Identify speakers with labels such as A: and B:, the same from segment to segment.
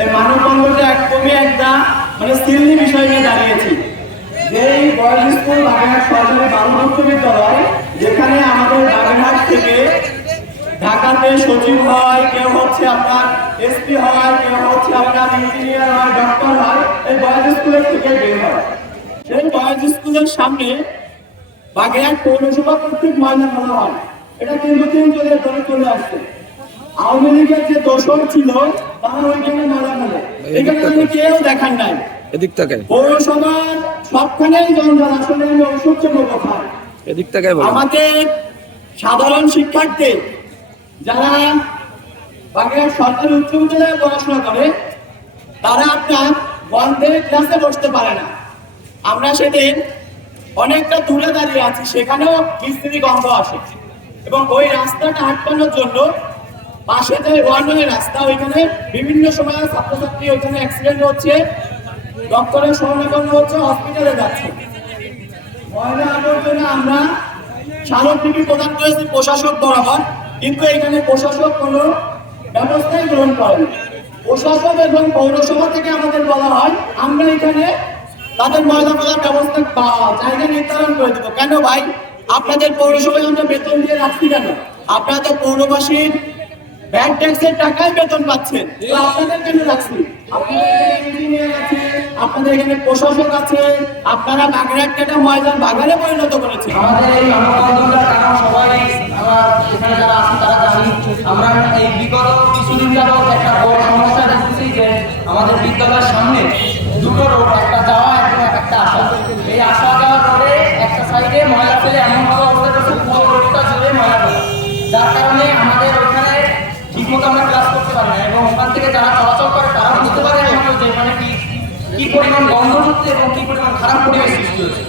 A: এই মানববন্ধনটা একদমই একটা মানে সিলনি বিষয় নিয়ে দাঁড়িয়েছি। এই বয়েজ স্কুল বাগেরহাট সরকারি বাংলা উচ্চ বিদ্যালয় যেখানে আমাদের বাগেরহাট থেকে ঢাকাতে সচিব হয়, কেউ হচ্ছে আপনার এসপি হয়, কেউ হচ্ছে আপনার ইঞ্জিনিয়ার হয়, ডক্টর হয়, এই বয়েজ স্কুলের থেকে বের হয়। সেই বয়েজ স্কুলের সামনে বাগেরহাট পৌরসভা কর্তৃক ময়লা ফেলা হয়। এটা দীর্ঘদিন ধরে ধরে চলে আসছে। আওয়ামী লীগের যে দোষর ছিল ওইখানে এখানে আমি কেউ দেখান নাই।
B: এদিক থেকে
A: পৌরসভার সবখানেই জঞ্জাল আসলে আমি অসহ্যকর কথা
B: এদিক থেকে
A: আমাদের সাধারণ শিক্ষার্থী যারা বাগেরহাট সরকারি উচ্চ বিদ্যালয়ে পড়াশোনা করে তারা আপনার বন্ধে ক্লাসে বসতে পারে না। আমরা সেদিন অনেকটা দূরে দাঁড়িয়ে আছি সেখানেও মিস্ত্রি গন্ধ আসে। এবং ওই রাস্তাটা আটকানোর জন্য পাশে যে ওয়ানওয়ে রাস্তা, ওইখানে বিভিন্ন সময় ছাত্রছাত্রী ওইখানে অ্যাক্সিডেন্ট হচ্ছে। ডক্টরের শরণাপন্ন হচ্ছে হসপিটালে যাচ্ছে। ময়লা আবর্জনা আমরা স্মারকলিপি প্রদান করেছি প্রশাসক বরাবর, কিন্তু এখানে প্রশাসক কোনো ব্যবস্থাই গ্রহণ করেন। প্রশাসক এবং পৌরসভা থেকে আমাদের বলা হয়, আমরা এখানে তাদের ময়লা ফেলার ব্যবস্থা জায়গা নির্ধারণ করে দেবো। কেন ভাই? আপনাদের পৌরসভায় আমরা বেতন দিয়ে রাখছি কেন? আপনারা তো পৌরবাসীর ব্যাংক ট্যাক্সের টাকায় বেতন পাচ্ছেন। আপনাদের কেন রাখছি। আপনাদের এখানে প্রশাসক আছে, আপনারা বাগেরহাটটা ময়দান বাগানে পরিণত করেছেন।
C: আমাদের এখানে আমরা এই বিগত যে আমাদের বিদ্যালয়ের সামনে দুটো রোড কি পরিমাণ গন্ধ হচ্ছে এবং কি পরিমাণ খারাপ পরিবেশ সৃষ্টি হচ্ছে?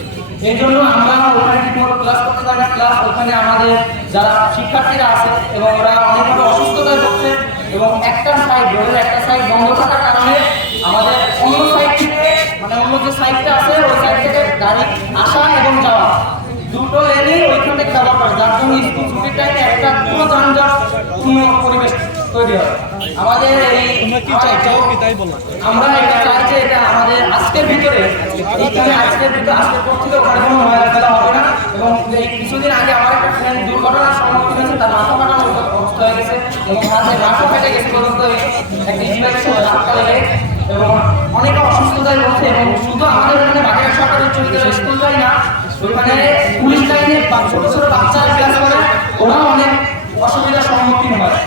C: এই জন্য আমরা ওখানে ঠিকমতো ক্লাস করতে পারি। ক্লাস ওখানে আমাদের যারা শিক্ষার্থীরা আছে এবং ওরা অনেকভাবে অসুস্থতায় ভুগছে এবং একটা সাইড রোডের একটা সাইড বন্ধ থাকার কারণে আমাদের অন্য সাইড থেকে মানে অন্য যে সাইডটা আছে, ওই সাইড থেকে গাড়ি আসা এবং যাওয়া। দুটো লেনই ওইখান থেকে ব্যবহার করে। যার জন্য স্কুল ছুটির টাইমে একটা পুরো যানজট পূর্ণ পরিবেশ তৈরি হয় আমাদের এই আমরা এটা আমাদের আজকের ভিতরে এইখানে আজকের ভিতরে আজকের পর থেকে ওখানে কোনো ময়লা ফেলা হবে না। এবং এই কিছুদিন আগে আমার একটা ফ্রেন্ড দুর্ঘটনার সম্মুখীন হয়েছে তার মাথা ফাটানো অবস্থা হয়ে গেছে এবং হাতে মাথা ফেটে গেছে পর্যন্ত একটা ইঞ্জিনিয়ারের সাথে ধাক্কা লেগে এবং অনেকে অসুস্থতায় পড়ছে এবং শুধু আমাদের এখানে বাগেরহাট সরকারি উচ্চ বিদ্যালয় স্কুলটাই না ওইখানে পুলিশ লাইনে ছোট ছোট বাচ্চারা ক্লাস করে ওরাও অনেক অসুবিধার সম্মুখীন হয়।